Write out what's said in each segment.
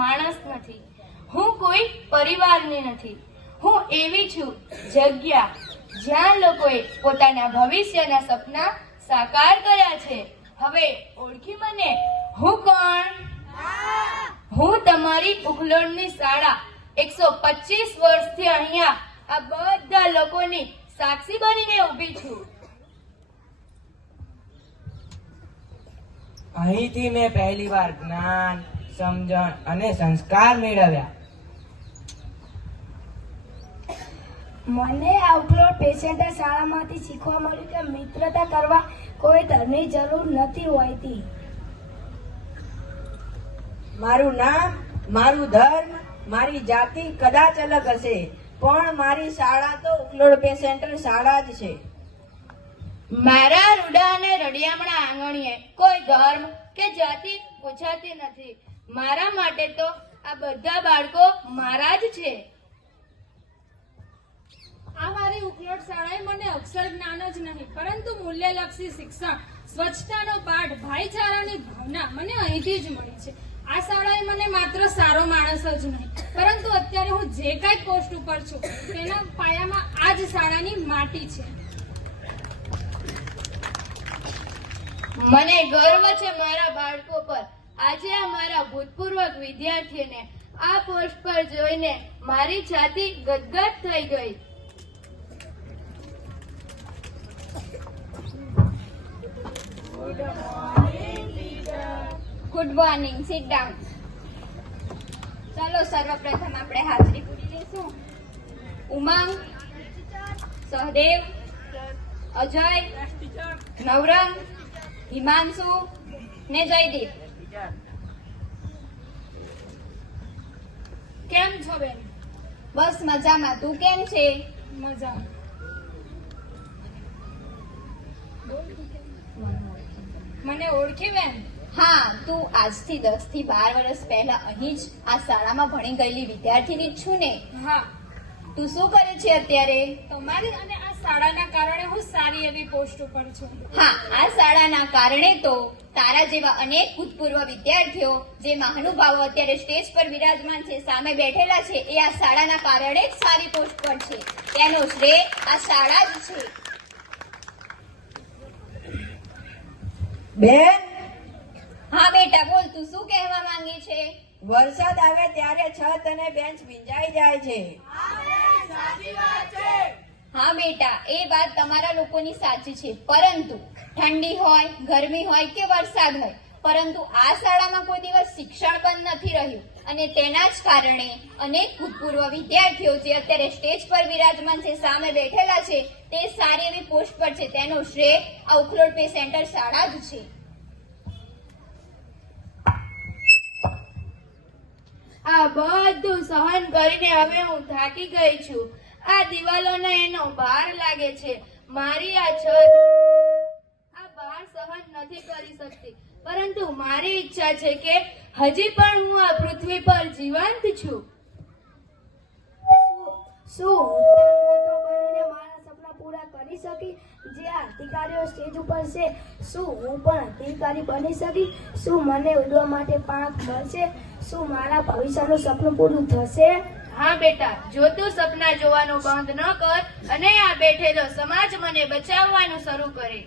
માણસ નથી, હું કોઈ પરિવારની નથી. હું એવી છું જગ્યા જ્યાં લોકોએ પોતાના ભવિષ્યના સપના સાકાર કર્યા છે. હવે ઓળખી મને? હું કોણ? હું તમારી ઉખલોડની શાળા 125 વર્ષથી અહીંયા આ બધા લોકોની સાક્ષી બનીને ઊભી છું. અહીંથી મેં પહેલી વાર જ્ઞાન, સમજણ અને સંસ્કાર મેળવ્યા. મને આ ઉખલોડ પેસેન્ટર શાળામાંથી શીખવા મળ્યું કે મિત્રતા કરવા કોઈ ધનની જરૂર નથી હોતી. મારું નામ, મારું ધર્મ, મારી જાતિ કદાચ અલગ હશે, પણ મારી શાળા તો ઉખલોડ પેસેન્ટર શાળા જ છે. મારા રૂડા અને રડિયામણા આંગણીએ કોઈ ધર્મ કે જાતિ પૂછાતી નથી. મારા માટે તો આ બધા બાળકો મારા જ છે. આ મારી ઉખલોડ શાળાએ મને અક્ષર જ્ઞાન જ નહીં પરંતુ મૂલ્યલક્ષી શિક્ષણ, સ્વચ્છતાનો પાઠ, ભાઈચારાની ભાવના મને અહીંથી જ મળી છે. આ શાળાએ મને માત્ર સારો માણસ જ નહીં પરંતુ અત્યારે હું જે કાંઈ પોસ્ટ ઉપર છું તેના પાયામાં આ જ શાળાની માટી છે. મને ગર્વ છે મારા બાળકો પર. આજે આ મારા ભૂતપૂર્વ વિદ્યાર્થીઓને આ પોસ્ટ પર જોઈને મારી છાતી ગદગદ થઈ ગઈ. Good morning, sit down. ચાલો સર્વપ્રથમ આપણે હાજરી પૂરી લઈશું. ઉમંગ, સહદેવ, અજય, નવરંગ, હિમાંશુ ને જયદીપ. કેમ છો બેન? બસ મજામાં. તું કેમ છે? મજા. મને ઓળખી બેન? હા, તું આજથી 10 થી 12 વર્ષ પહેલા અહીં જ આ શાળામાં ભણી ગયેલી વિદ્યાર્થીની જ છું ને? હા. તું શું કરે છે અત્યારે? તમારી અને આ શાળાના કારણે હું સારી એવી પોસ્ટ ઉપર છું. હા, આ શાળાના કારણે તો તારા જેવા અનેક ભૂતપૂર્વ વિદ્યાર્થીઓ જે મહાનુભાવો અત્યારે સ્ટેજ પર વિરાજમાન છે, સામે બેઠેલા છે, એ આ શાળાના કારણે જ સારી પોસ્ટ પર છે. તેનો શ્રેય આ શાળા જ છે. બેન, હા બેટા, બોલ. તું શું કહેવા માંગે છે? વરસાદ આવે ત્યારે છત અને બેન્ચ ભીંજાઈ જાય છે. હા બેટા, એ વાત તમારા લોકોની સાચી છે, પરંતુ ઠંડી હોય, ગરમી હોય કે વરસાદ હોય, પરંતુ આ શાળામાં કોઈ દિવસ શિક્ષણ બંધ નથી રહ્યું અને તેના જ કારણે અનેક ભૂતપૂર્વ વિદ્યાર્થીઓ જે અત્યારે સ્ટેજ પર વિરાજમાન છે, સામે બેઠેલા છે, તે સારી એવી પોસ્ટ પર છે. તેનો શ્રેય આ ઉખલોડ પે સેન્ટર શાળા જ છે. આ બધું સહન કરીને હવે હું થાકી ગઈ છું. આ દિવાલોને એનો ભાર લાગે છે. મારી આ છત આ ભાર સહન નથી કરી શકતી, પરંતુ મારી ઈચ્છા છે કે હજી પણ હું આ પૃથ્વી પર જીવંત છું. શું હું પણ મોટો બનીને મારા સપના પૂરા કરી શકી? જે આ અધિકારીઓ સ્ટેજ ઉપર છે, શું હું પણ અધિકારી બની શકી? શું મને ઉડવા માટે પાંખ મળશે? શું મારા ભવિષ્યનું સપનું પૂરું થશે? હા બેટા, જો તું સપના જોવાનું બંધ ન કર અને આ બેઠેલો સમાજ મને બચાવવાનું શરૂ કરે.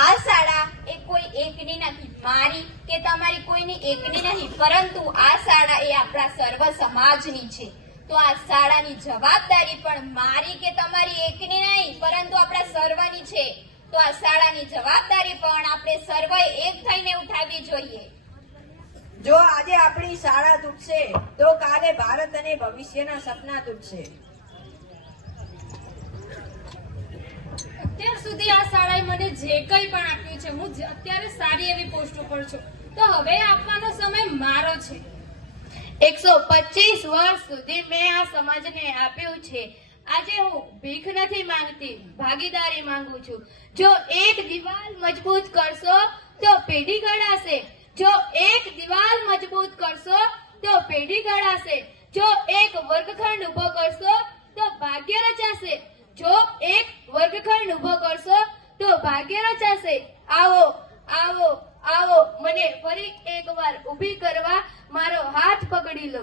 આ શાળા એ કોઈ એકની નથી, મારી કે તમારી કોઈની એકની નહીં, પરંતુ આ શાળા એ આપણા સર્વ સમાજની છે. તો આ શાળાની જવાબદારી પણ મારી કે તમારી એકની નહીં, પરંતુ આપણા સર્વની છે. તો આ શાળાની જવાબદારી પણ આપણે સર્વએ એક થઈને ઉઠાવવી જોઈએ. જો આજે આપણી શાળા તૂટશે તો કાલે ભારત અને ભવિષ્યના સપના તૂટશે. અત્યાર સુધી આ શાળાએ મને જે કંઈ પણ આપ્યું છે, હું અત્યારે સારી એવી પોસ્ટ ઉપર છું, તો હવે આપવાનો સમય મારો છે. 125 વર્ષ સુધી મેં આ સમાજને આપ્યું છે. આજે હું ભીખ નથી માંગતી, ભાગીદારી માંગુ છું. જો એક દિવાલ મજબૂત કરશો તો પેઢી ઘડાશે. જો એક દિવાલ મજબૂત કરશો તો પેઢી ઘડાશે. જો એક વર્ગખંડ ઉભો કરશો તો ભાગ્ય રચાશે. જો એક વર્ગખંડ ઉભો કરશો તો ભાગ્ય રચાશે. આવો આવો આવો મને ફરી એકવાર ઊભી કરવા મારો હાથ પકડી લો.